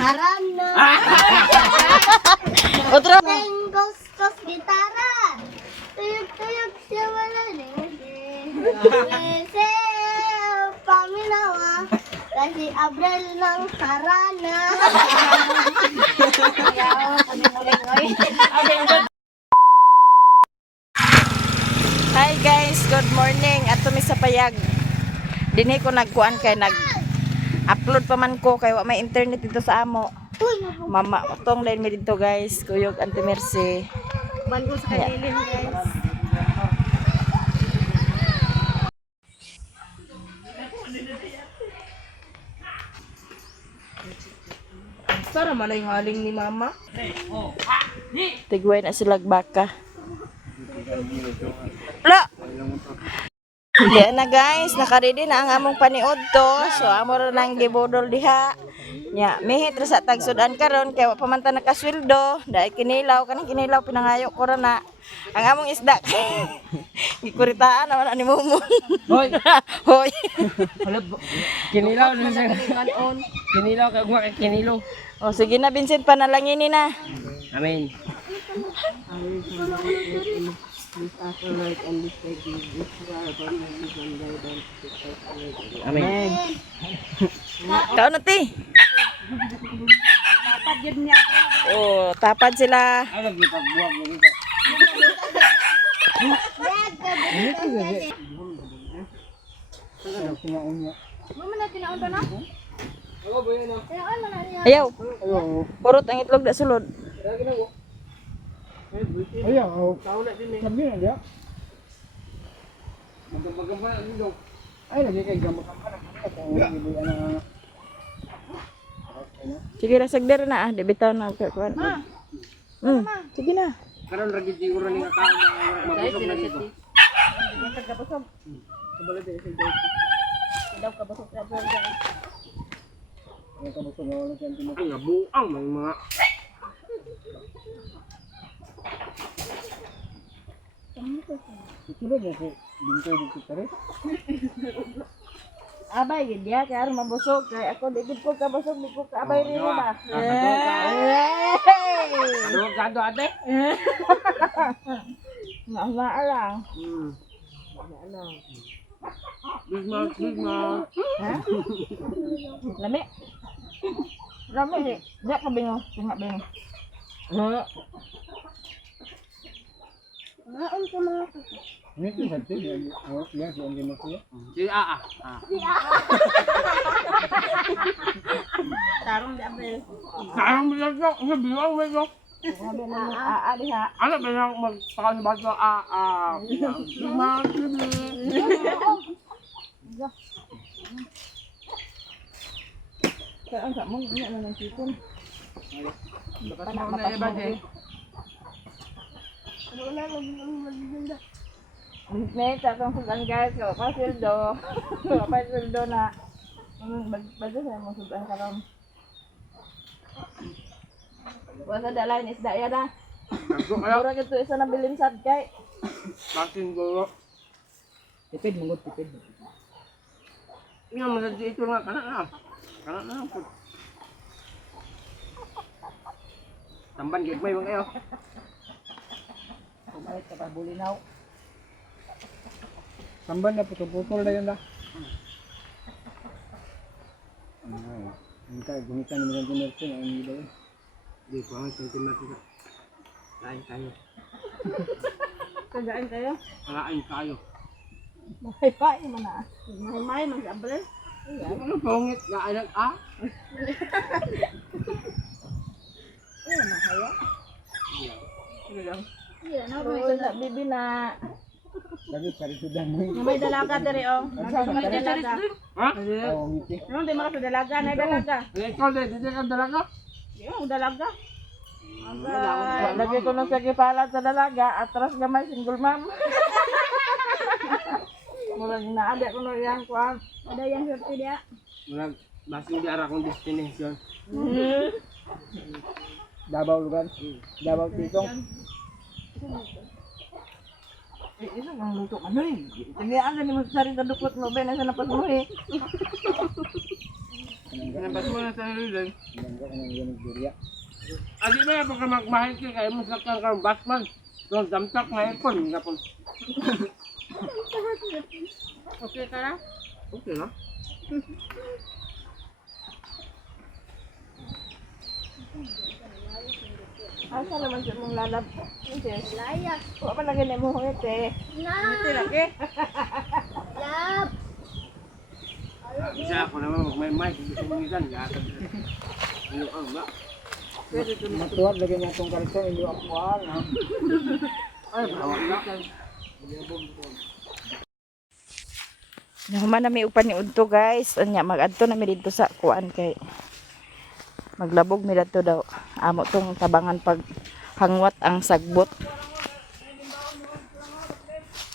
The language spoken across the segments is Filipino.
Harana. Otro. Tenggos gitara. Tuyog-tuyog siya wala Lese, paminawa. Kasi Abril ng Harana. Hi guys, good morning. Ato mi sa payag. Dinhi ko nagkuan kay nag-upload pa man ko kay wa may internet dito sa amo. Mama, utong line mi dito guys. Kuyog Auntie Mercy. Bango sa kanilin guys. Sara man yung haling ni mama. Tigway na silag baka. La! Diyan na guys, nakaready na ang among paniod to. So amo ra nang gibudol diha. Nya, mihit ra sa tagsudan karon kay wa pa man ta nakasweldo. Dai kinilaw kanang kinilaw pinangayo ko ra na. Ang among isda. Gikuritaan naman ani Mumon. Hoy, Hoy. kinilaw na siya. Kinilaw kay gwa kay kinilaw. O sige na Vincent, panalangin na. Amen. Amen. Kaon na ti. Tapad yun niya. Oh, tapad sila. Ano gipagbuwag mo ito? Mama na tinaon pa na? Tinaon mo na niya. Ayaw. Purot ang itlog da sulod. Ayaw, kaula din eh. Sabi na dia. Magambal dito. Ay, lagi kay gambal-gambal. Sige ra sagder na di bitaw na kuan. Sige na. Karon ra gid siguro ni kaon mabusog na dito. Kabalo din sa dito. Daw ka basok sa burger. Ang kabusog na wala siyang timo. Ang buang mga Ito ba kasi bintay dito tare? Abay gid dia kay aron mabusog kay ako di gid ko ka busog di ko ka abay rin ba. Ano gado ate? Nga lang. Bigma. Ha? Lami. Lami di. Dia ka bingo, tinga bingo. Naon ka mga Ini tuh satu ya, ya yang dia maksudnya. Si A. Tarong di abel. Sekarang bilang kok, nggak bilang besok. Sabi na aa diha. Anak bilang magpakal baca A. Gimana Kaya ang mo nya na nang sipon. Panak matapos. wala lang maganda. May tatong sudan guys, ko pa sildo. Pa sildo na. Bago sa mo sudan karon. Wala dalain isda ya da. Mura gito isa na bilin sad kay. Makin golo. Tipid munggot tipid. Ini mana itu nggak kanak na. Tamban gigmay bang kayo. Kumalit ka pa bulinaw. Tamban na putol-putol na yan dah. Ini gumitan dengan komersi yang ini dah. Di kuang sentimeter. Lain kayo. Kagain kayo? Lain kayo. Mahipay man na. Mahimay man sa abel. Ano pangit na anak A? Mahaya. Ano lang? Iya, na Oo, na bibi na. Lagi cari sudah mo. May dalaga diri oh. May dalaga. Ha? Oh, ngiti. Ano di mga dalaga, na dalaga. Ikaw din, ka dalaga? Yung dalaga. Lagi ko nung sa kipalat sa dalaga, atras gamay single mom. Murag na ada ko no yang kuan. Ada yang seperti dia. Murag masih di arah kong destination. Davao lugar. Davao Titong. Isa nang luto ano eh. Kaya ang galing mo sa sarili kadukot mo, ben sa napasmuhi. Nabas mo na sa hililan. Adi ba yung pagka magmahal kayo, kaya mo sakang kang basman. Yung damtak na aircon, napon. Okay ka na? Okay na. Asa naman siya mong lalab? Hindi. Layak. Huwag pa lagi na mo hungit eh. Na. Hindi lagi. Lab. Isa ako naman magmay-may, hindi ko minsan, yatag. Ano ang ba? Matuwad lagi niya itong karito, hindi ako ha. Ay, bawal na. Nahuman na may upan ni Udto guys. Anya mag-adto na mi dito sa kuan kay maglabog mi dito daw. Amo tong tabangan pag hangwat ang sagbot.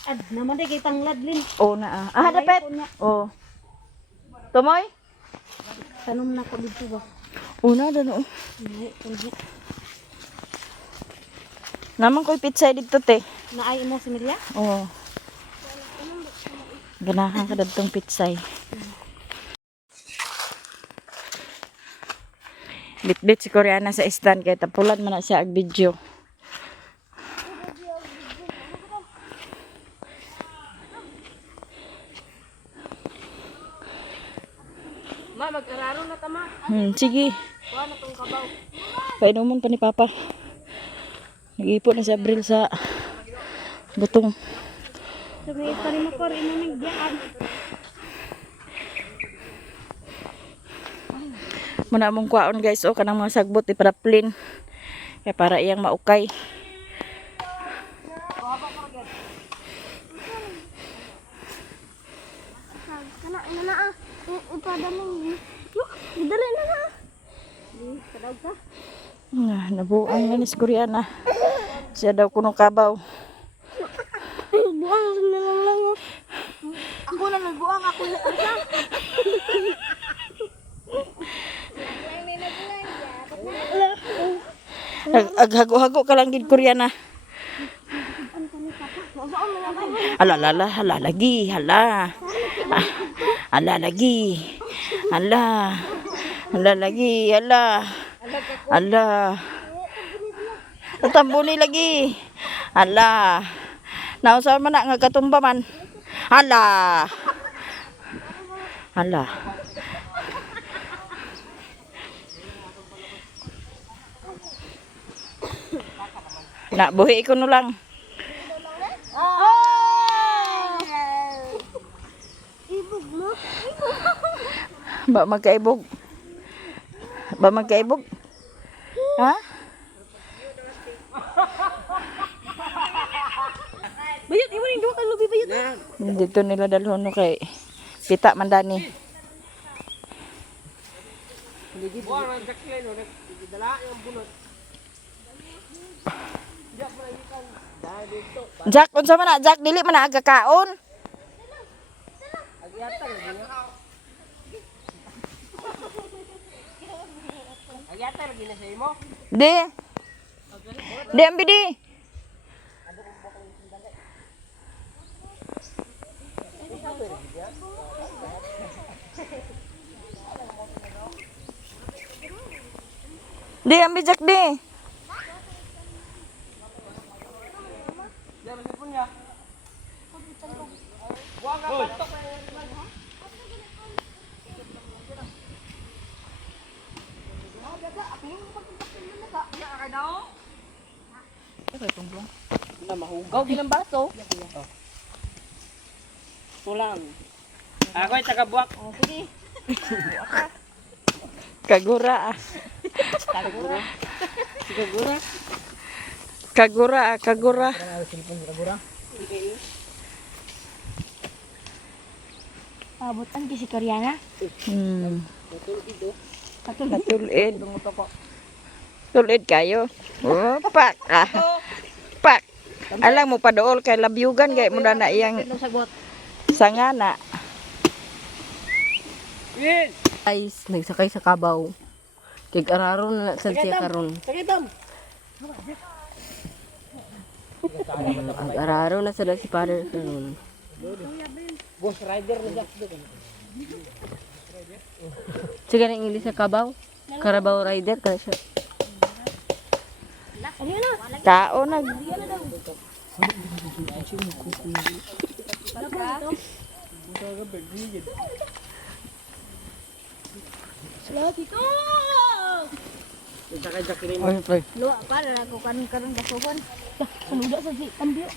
Ad naman di kitang ladlin. O na ah. Ah, dapat. O. Tumoy? Tanom na ko dito ba? Una dano. Nay, kunya. Naman ko'y pizza dito te. Naay mo si Milia? Oo. Ganahan ka datong pitsay. Bit-bit si Koreana sa stand kay tapulan man na siya ag video. Ma, mag-araro na tama. Sige. Kuha na tong kabaw. Painuman pa ni Papa. Nag-ipo na si Abril sa butong. Sabi pa rin mo ko rin naming diyaan. Muna mong kwaon guys, o kanang mga sagbot ipraplin. Kaya para iyang maukay. Kana na ah. Ipada mo. Dali na na. Di kadaog ka. Nabuang na ni si Koreana. Siya daw kuno kabaw. Buang na lang. Ako na nagbuang ako na asa. Aghago-hago ka lang gid Koreana. Hala lala, hala lagi, hala. Hala lagi. Hala. Hala lagi, hala. Hala. Tambuni lagi. Hala. Nausaw man na nga katumba man. Hala. Hala. Na buhi ko no lang. Ibog mo. Ba magkaibog. Ba magkaibog. Ha? Bayot imo ning duha ka lubi bayot. Dito nila dalhon no kay pita mandani. Buwan ang jackline, dala yung bunot. Jack, unsa man na? Jack, dili man na aga kaon. Agyata lagi na sa imo. Di. Di ambi di. Di ambi Jack di. Mahugaw ginang baso. Tulang. Ako'y taga-buwak. Sige. Kagura. Kagura. Si Kagura. Kagura. Pabutan ki si Koreana. Katulid. Tulid kayo. Oh, pak. Ah. Pak. Alang mo padool kay labyugan kay mo na iyang Itong sagot. sangana. Guys, nagsakay sa kabaw. Kig-araro na sa siya karon. Sakitam. Araro na sa si father karon. Ghost Rider na Jack doon. Sige na English sa kabaw. Carabao rider ka siya. Ano na? Tao nag. Lagi ko! Sa kay Jacqueline. Ay, pre. Luwa pa, ako karon gasugon. Sanuda sa si Tambio.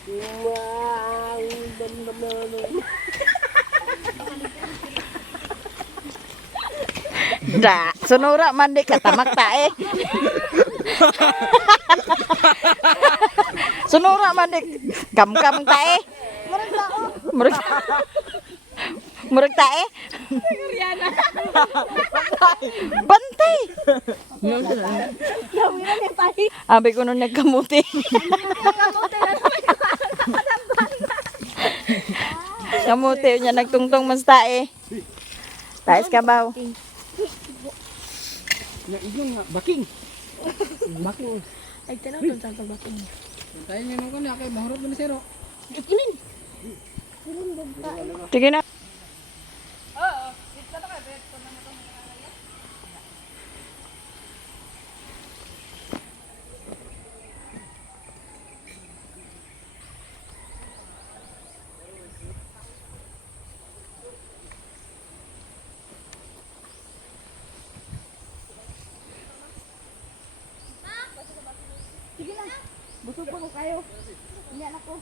Da, sunura man di katamak tae. Sunura man di kam-kam tae. Murag Murag tae. Bantay. Yawiran ni Pai. Abi ko nun nagkamuti. Kamuti niya nagtungtong mas tae. Taes kabaw. Ya iyon nga baking. Baking. Ay, tanaw tong sa bakin. Tayo nga nung kanya kay mahurot man siro. Ikinin. Sige na. Sige na. Busog pa ko kayo. Hindi anak ko.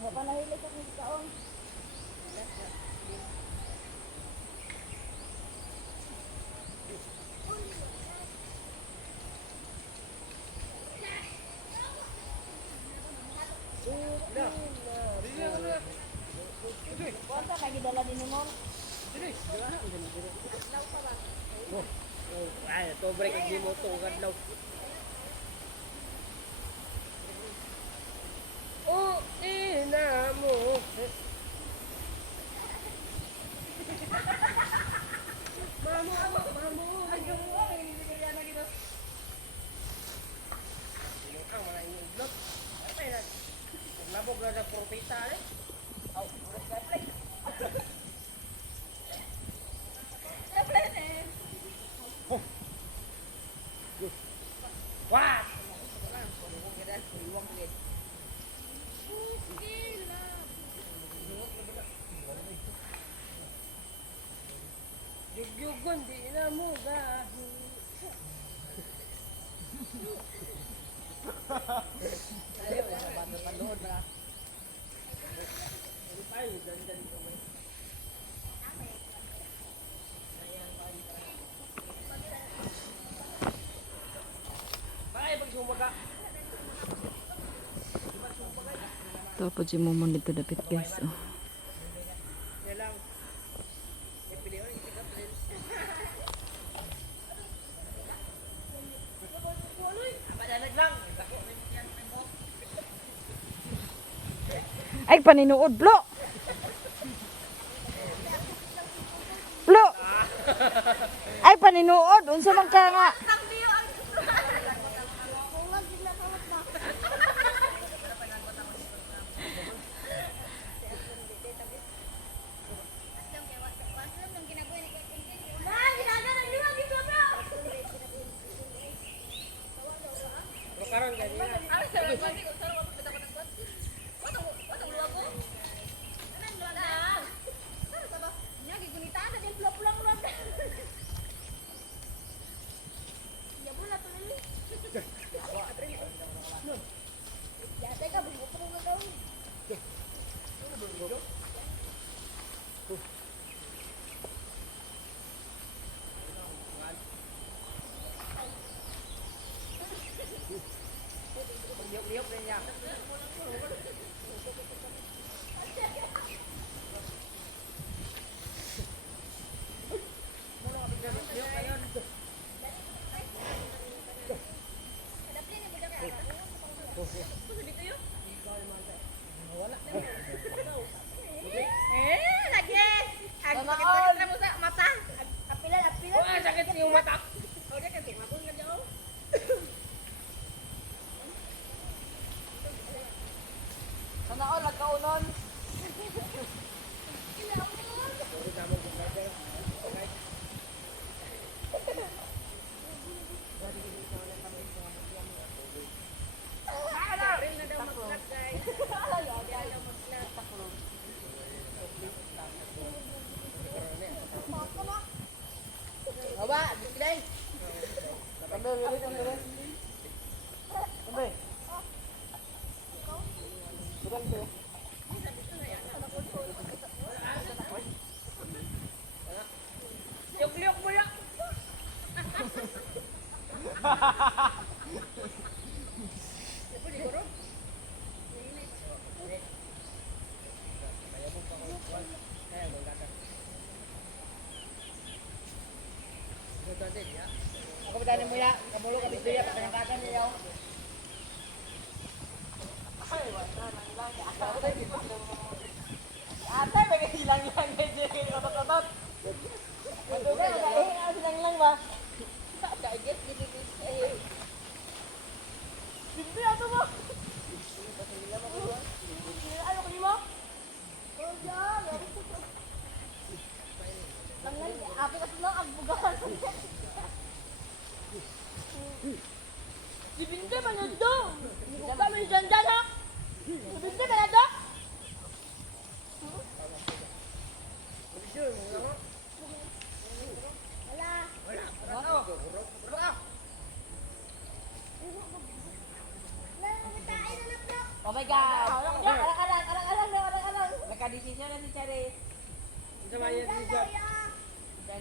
Wala pa nahilig ako sa taon. Kuwasa lagi dala din mo. Ay, to break di mo to kadlaw. Oh, ina mo. Labog na sa propeta eh. Wah! Gyugyugon di na mo gahi. Ayaw na banda panood ba? Ay, dan. Bye, pag sumaga. Tapos yung mumon dito dapat guys. Oh. Ay paninuod blo. Blo. Ay paninuod unsa man ka nga. Karon ganyan. Wah, sakit yung mata. Sana all nagkaunon. Ate, may hilang-hilang kay Jerry. Otot-otot. Maduga, hilang lang ba? Hindi, ato mo. Ano ko mo? Api kasi lang ang bugahan. Si Binte manado. Huwag kami dyan ha. Si Binte manado. Oh my God! Arang-arang! Nagka-desisyon na si Cherry. Dyan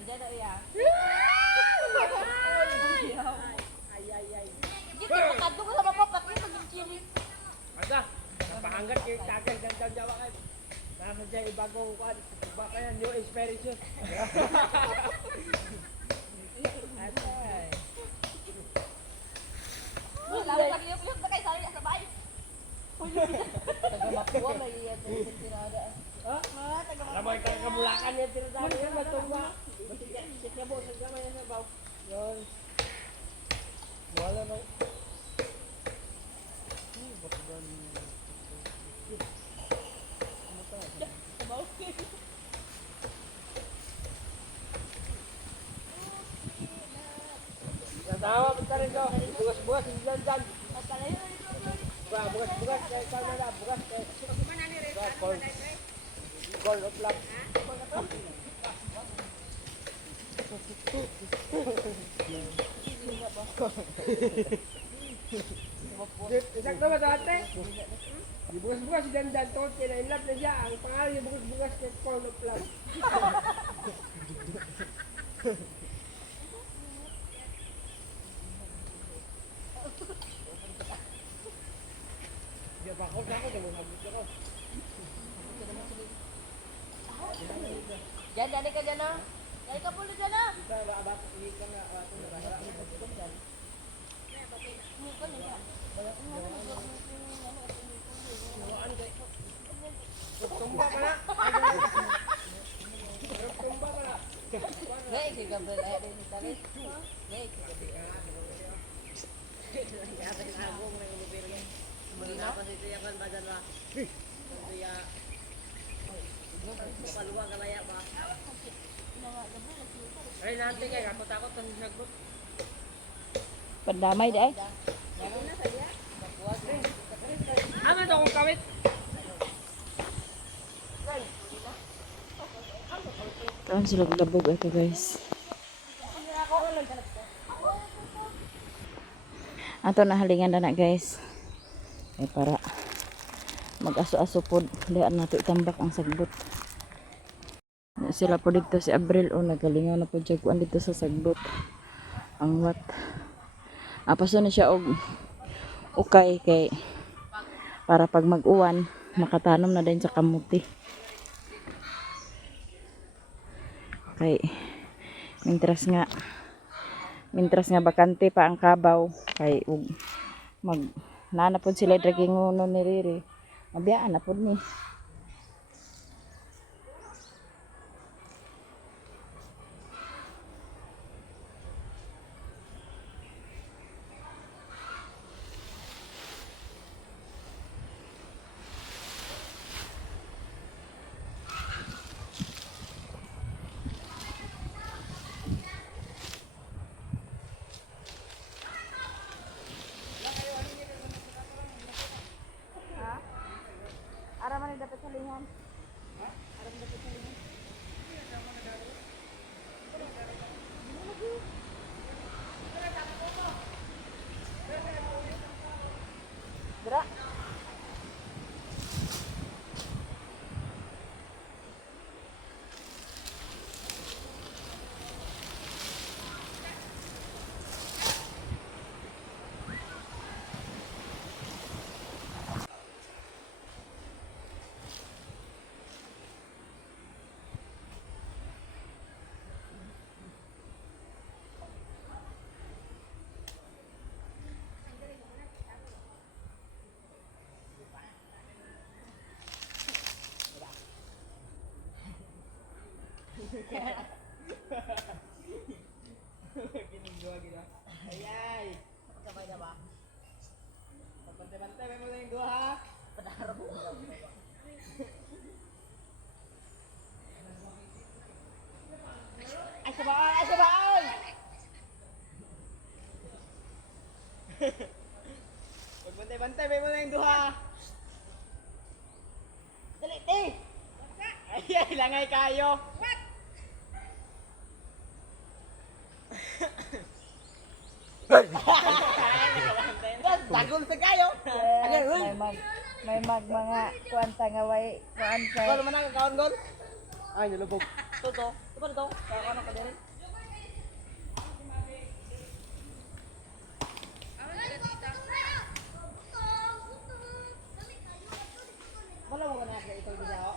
na iya. Dito, makadto ko sa mapapat yung maging chili. Ada, napahanggat kay tagal dan Jawa kan. Nasa dyan ibagong kuan, baka yan new inspiration. Lalo lagi yung piyok na kayo sa akin sa bahay. Taga-mapuwa, may iyan tayo sa tirada. Labay ka kabulakan yan tinatawag yan, matungwa. Sikya mo, sa gamay yan sa baw. Yun. Wala na. Tawa pa rin ko. Bugas-bugas dyan. Bugas-bugas kay Canada, bugas kay Gold of Love. Exacto ba dati? Bugas-bugas dyan to, kinainlap na siya. Ang pangalan niya bugas-bugas kay Gold of Love. Bakit ako din mo ako. Dyan, dali ka dyan, no? Dahil ka pulo dyan ah. Tumba ka na. Tumba ka na. Gay, si Gabriel ay rin si Taris. Gay, si Gabriel. Malinaw? Ay, nanti kay takot-takot ang nagbot. Pandamay dahil. Ano to kung kawit? Karon sila labog ito guys. Ato na halingan na guys. Para mag-aso-aso pod. Lian nato itambak ang sagbot. Sila po dito si Abril o nagalingaw na po dyan dito sa sagbot. Ang wat. Apaso na siya og ukay kay para pag mag-uwan makatanom na din sa kamuti. Kay mintras nga bakante pa ang kabaw kay mag nanapod sila draging uno ni Riri. Mabiyaan na pod ni. Ara man ida Kinigwa gila. Ayay. Sabay na ba? Bantay-bantay may mo lang yung duha. Padaro. Ay sabay, ay sabay. Bantay-bantay may mo lang yung duha. Dali, te. Ayay, langay kayo. What? Dagol sa kayo. May mga kuanta nga way kuanta. Gol man ang kaon gol. Ay, nilubog. Toto. Diba to? Kaya ano ka din? Wala mo na ka ito bisa ho.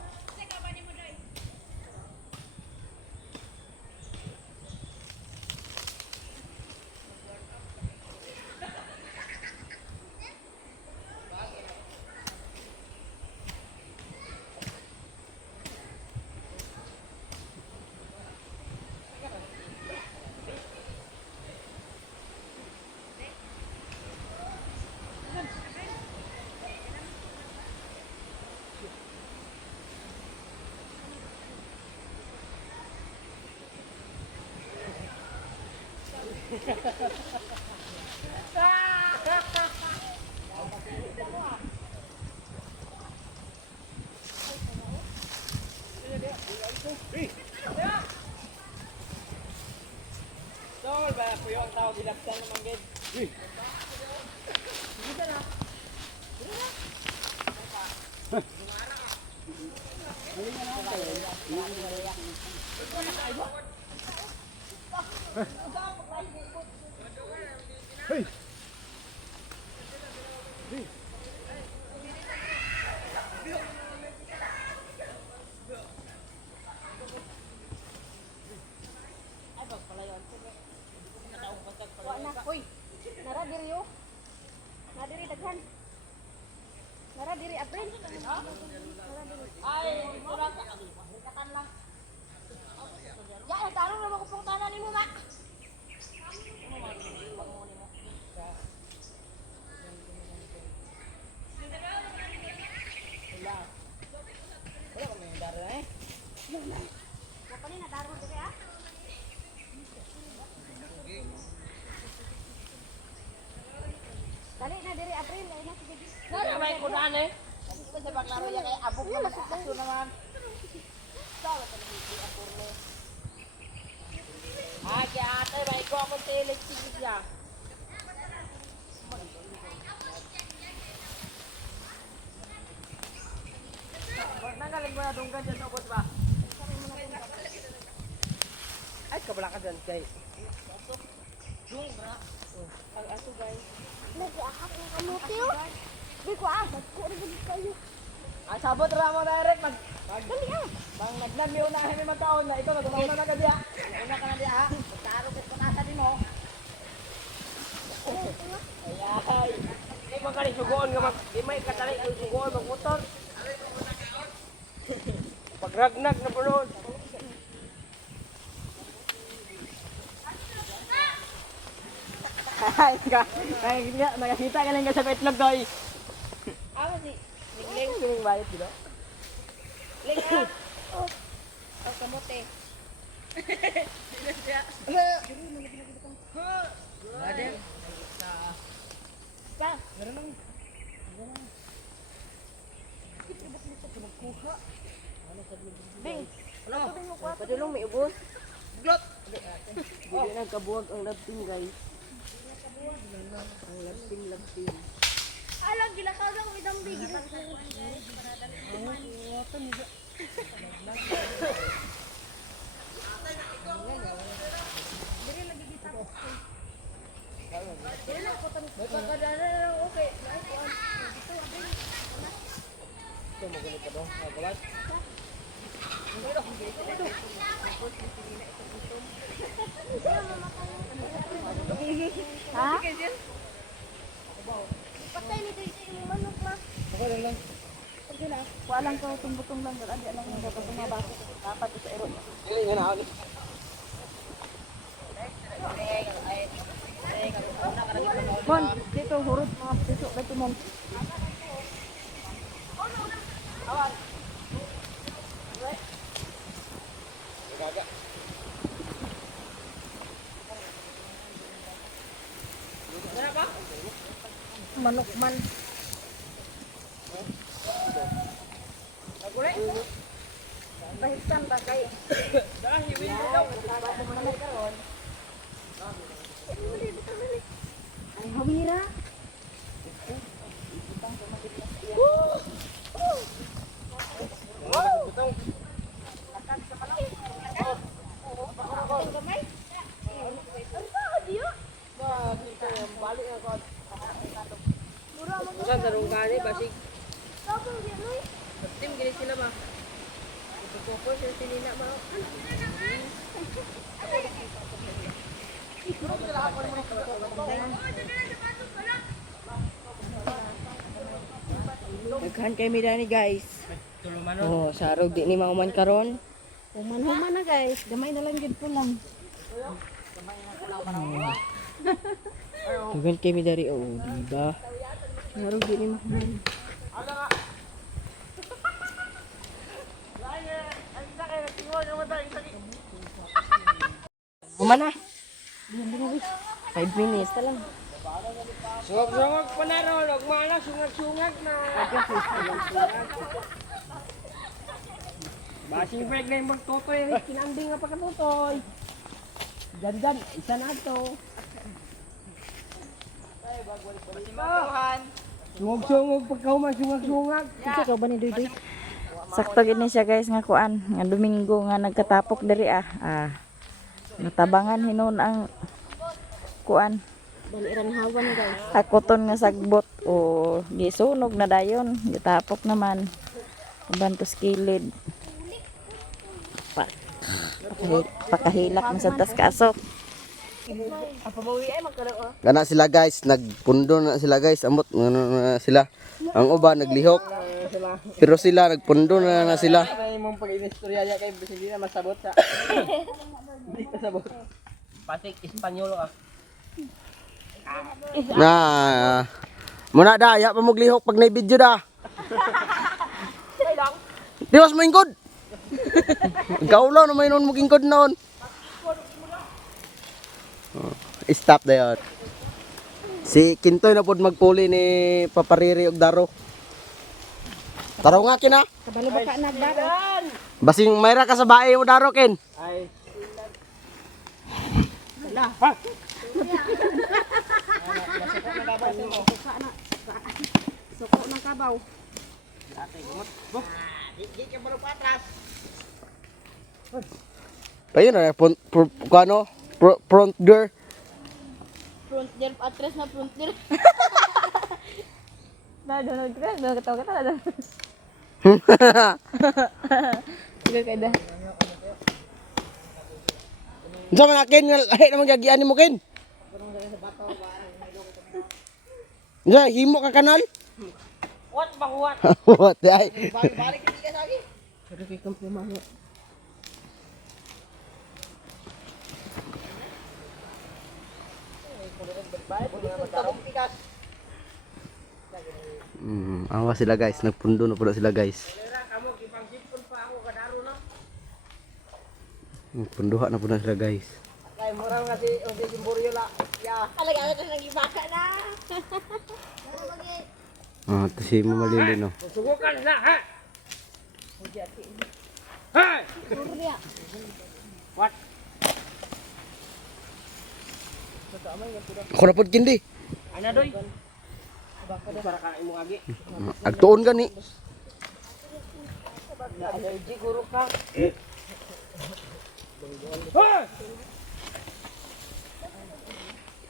Tol, ba po yung tao bilabsan naman gid. Uy, nara diri yo. Nara diri daghan. Nara diri April. Ay, mura ka katan lang. Ya, tarong na ko pong tanan nimo ba? Wala ko may dara eh. Kapali na tarong diri ah. Dali na diri April, ay na sige. Wala may kunan eh. Kasi sa paglaro ya kay abog na aso naman. Sawa ta ni apurlo. Ah, kaya ate, may ko akong tilik sigit ya. Nanggaling mo na dunggan dyan, ubos ba? Ay, kabala ka dyan, kay. Ang aso, guys. Nag-ahak ng kamuti oh. Di ko ah, ko rin kayo. Ay, sabot ra mo direct, Dali ah. bang nagnamyo na kami magkaon na ito, nagumama na ka diya. Una ka na diya, ha? Pagkaro kit patasa din mo. Ay, ay mo kani sugoon nga di may katali ang sugoon magmotor. Pagragnak na punon. Ay, nakakita ka lang sa petlog doy. Awa si. Ling swimming bayot dito. Ling ah. Oh, kamuti. Pa. Bing. Padulong may ubos. Glot. Hindi nagkabuwag ang labting guys. Ang labting. Alam gila ka lang may dambi gila. Ito magulit ka daw. Balat. Ha? Patay ni dito yung manok na. Okay lang lang. Kuha lang ko tumbutong lang. Adi lang yung dapat tumabasok. Dili nga na ako. Mon, dito hurot mga piso dito mon. Manok man. Pahitan ba kay? Ay, hawira. Sa darong kani basig. Tim gini sila ba? Ito sila sinina ba? Naghan kay midani guys. Oh, sarog di ni mauman karon. Human na guys. Gamay na lang gid po lang. Naghan kay midari oh, di ba? Sarog di ni mauman. Human na. 5 minutes lang. Sungag-sungag pa na ron. Huwag mo na, sungag-sungag na. Basing break na yung magtutoy. Kinanding nga pagkatutoy. Dyan, isa na to. Sungag-sungag pagkauman, sungag-sungag. Kasi ka ba ni Duy? Sakto gid ni siya guys nga kuan, nga Domingo nga nagkatapok diri natabangan hinon ang kuan. Balirang hawan guys. Hakoton nga sagbot o gisunog na dayon, gitapok naman. Bantos kilid. Pakahilak man sa tas kaso. Gana sila guys, nagpundo na sila guys. Amot na sila. Ang uba naglihok. Pero sila nagpundo na sila. Ay mong pag-inistorya niya kay bisig na masabot sa. Hindi ka sabot. Pasik Espanyol ka. Na muna da, ya pa moglihok pag na-video da. Di was mo ingkod. Gaulo na may nun mo ingkod noon. Stop na yun. Si Kintoy na po magpuli ni Papariri og Daro. Taraw nga kina. Kabalo ba ka nagdaro? Basing mayra ka sa bae mo Daro kin. Ay. Suko ng kabaw. Ayun na front door. Front der atres na front der. Nadunod ka, katawa ka talaga. Sige kay da. Unsa man akin nga lahi naman gagian mo kin? Unsa himo ka kanal? What ba what? What ay? Balik ka sa akin. Pero kay kumpirmahan. Awa sila guys, nagpundo na pula sila guys. Punduha na pula sila guys. Kay murang kasi o di jumburyo la. Ya. Alaga ka nang ibaka na. Ito si Mamalili no. Subukan na ha. Surya. What? Ako na po kindi. Ana doy. Para ka imong agi. Agtuon gani. Allergy guru ka.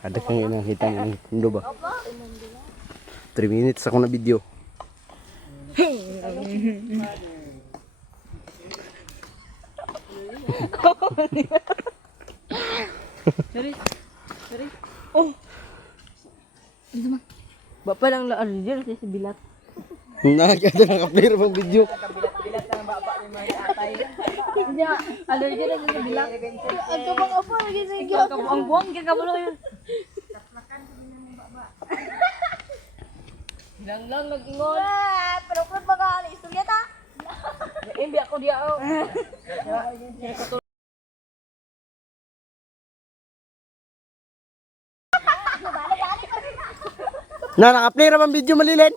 Ada kang inakita ng pundo ba? 3 minutes ako na video. Bapak lang la allergy sa bilat. Nakakita naka-player pang video. Bilat ng baba ni mga atay. Allergy na sa bilang. Ang kabang apa lagi sa iyo. Ang buwang gagabulo yun. Lang nag-ingon. Pero kung baka istorya ta. Imbi ako dia. Naka-player pang video malilin.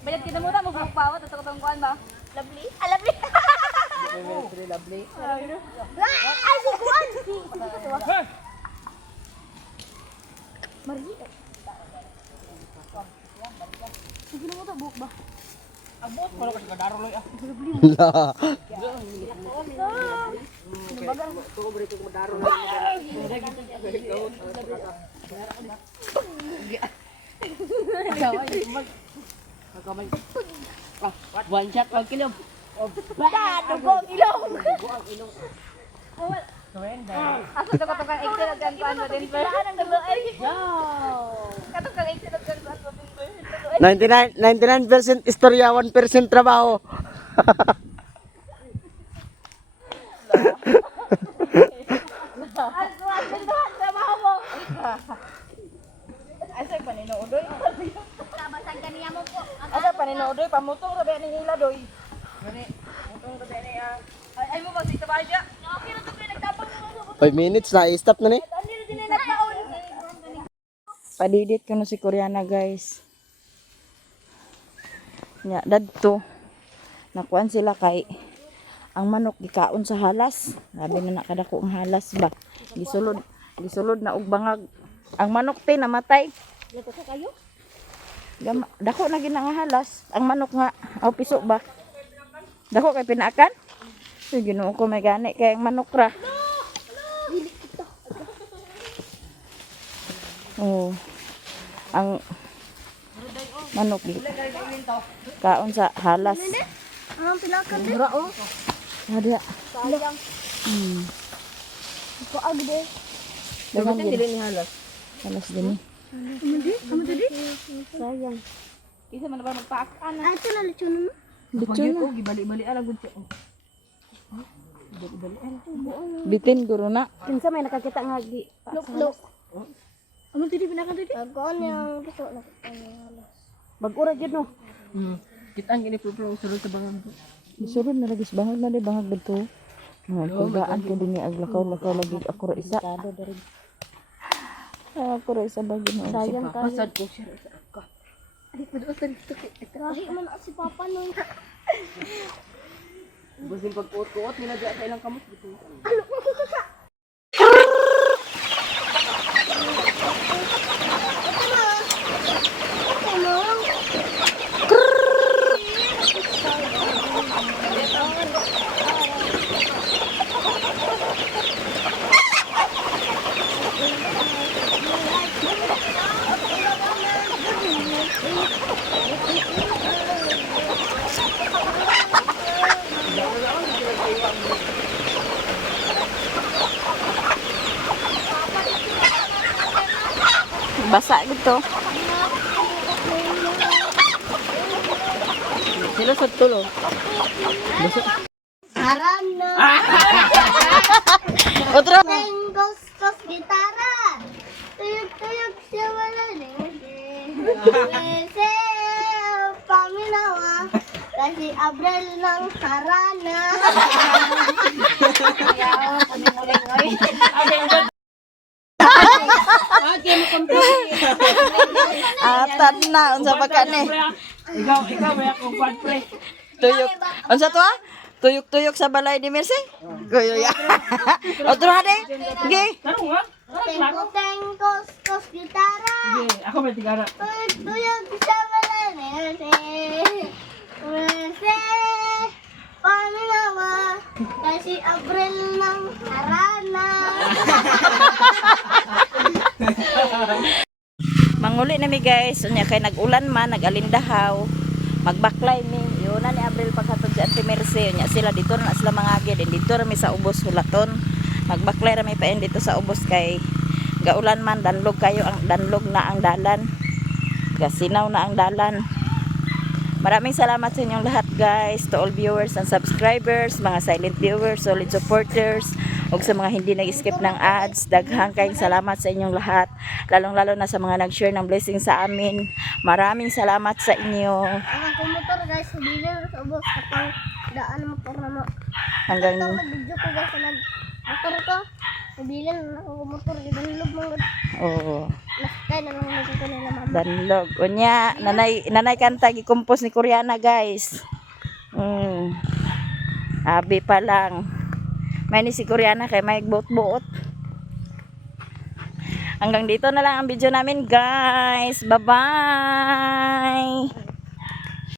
Bayad kita muna magpapawat at katong kuan ba? Lovely? Ah, lovely. Lovely. Ay, si kuan. Margi. Sige na mo ta buhok ba? Abot mo kasi kadaro loy ah. La. One shot pag kilom. Ba, dugong ilong. Ako to katong excel kan kuan ba din ba? Ang dugo ay. Katong kang excel kan kuan ba din ba? 99% istorya, 1% trabaho. Ang kuan din ba trabaho mo? Asa paninoodoy? Kabasan kaniya mo po. Asa paninoodoy pamutong ra ba ni ila doy? Gani. Utong ko dai ah. Ay mo ba sa bahay dia? Okay na to kay nagtapang mo. 5 minutes na i-stop na ni. Ano din na nagtaon? Padidit ko na si Koreana guys. Nya dadto. Nakuan sila kay ang manok gikaon sa halas. Sabi na nakadako ang halas ba. Gisulod na og bangag. Ang manok te namatay. Dito sa kayo? Dako na gina nga halas. Ang manok nga aw piso ba. Dako kay pinaakan. So Ginoo ko may gani kay ang manok ra. Oh. Ang manok di kaon sa halas. Ang pilakan din. Oh. Ada. Sayang. Ko agde. Dagan Dili din. ni halas. Halas din. Amo didi? Sayang. Isa man ba magpaakan. Ah, ito na lechon mo. Dito na. Gibali-bali ala gud siya. Bitin guro na. Kinsa may nakakita nga gi. Lok. Amo didi binakan didi? Agon yang gusto na. Bag-ura jud no. Kita ang gini pro sulod sa bangag. Bisulod na lagi bangag na di bangag dito. Pagdaan ko din ang lakaw lagi ako ra isa. Ako ra isa ba Ginoo. Sayang ka. Pasad ko siya. Ay, man si Papa no. Basin pag-kuot nila diya sa ilang kamot dito. Basa dito. Sila sa tulo. Haram na. Otro. Tengos gitara. Tuyog siya wala ni. Lese paminawa. Kasi Abril ng harana. Ayaw, kuning-uling-oy. Atan na unsa pa kani? Ikaw may akong bad pre. Tuyok. Unsa to ah? Tuyok-tuyok sa balay ni Mercy? Kuyo ya. Otro hade. Sige. Tarong ha? Tengos gitara. Ako may tigara. Tuyog siya wala ni. Lese paminawa. Kasi Abril ng harana. Manguli na mi guys. Unya kay nag-ulan man, nag-alindahaw. Magbaklay mi. Yun na ni Abril paghatod sa Auntie Mercy. Unya sila dito na sila mangagi. Din dito ra mi sa ubos hulaton. Magbaklay ra mi pa dito sa ubos kay Gaulan man, danlog na ang dalan. Gasinaw na ang dalan. Maraming salamat sa inyong lahat guys, to all viewers and subscribers, mga silent viewers, solid supporters, ug sa mga hindi nag-skip ng ads. Daghang kayong salamat sa inyong lahat, lalong-lalo na sa mga nag-share ng blessing sa amin. Maraming salamat sa inyo. Ang kumotor guys, hindi na sa ubos kapag daan mo po na mo. Hanggang Nag-video ko guys, nag-motor ko. Nabilin na ako motor, ibanlog mo. oh, Kaya na lang nagkito nila mama. danlog. Unya, nanay kanta gikumpos ni Koreana guys. Abi pa lang. May ni si Koreana kay may buot-buot. Hanggang dito na lang ang video namin guys. Bye-bye.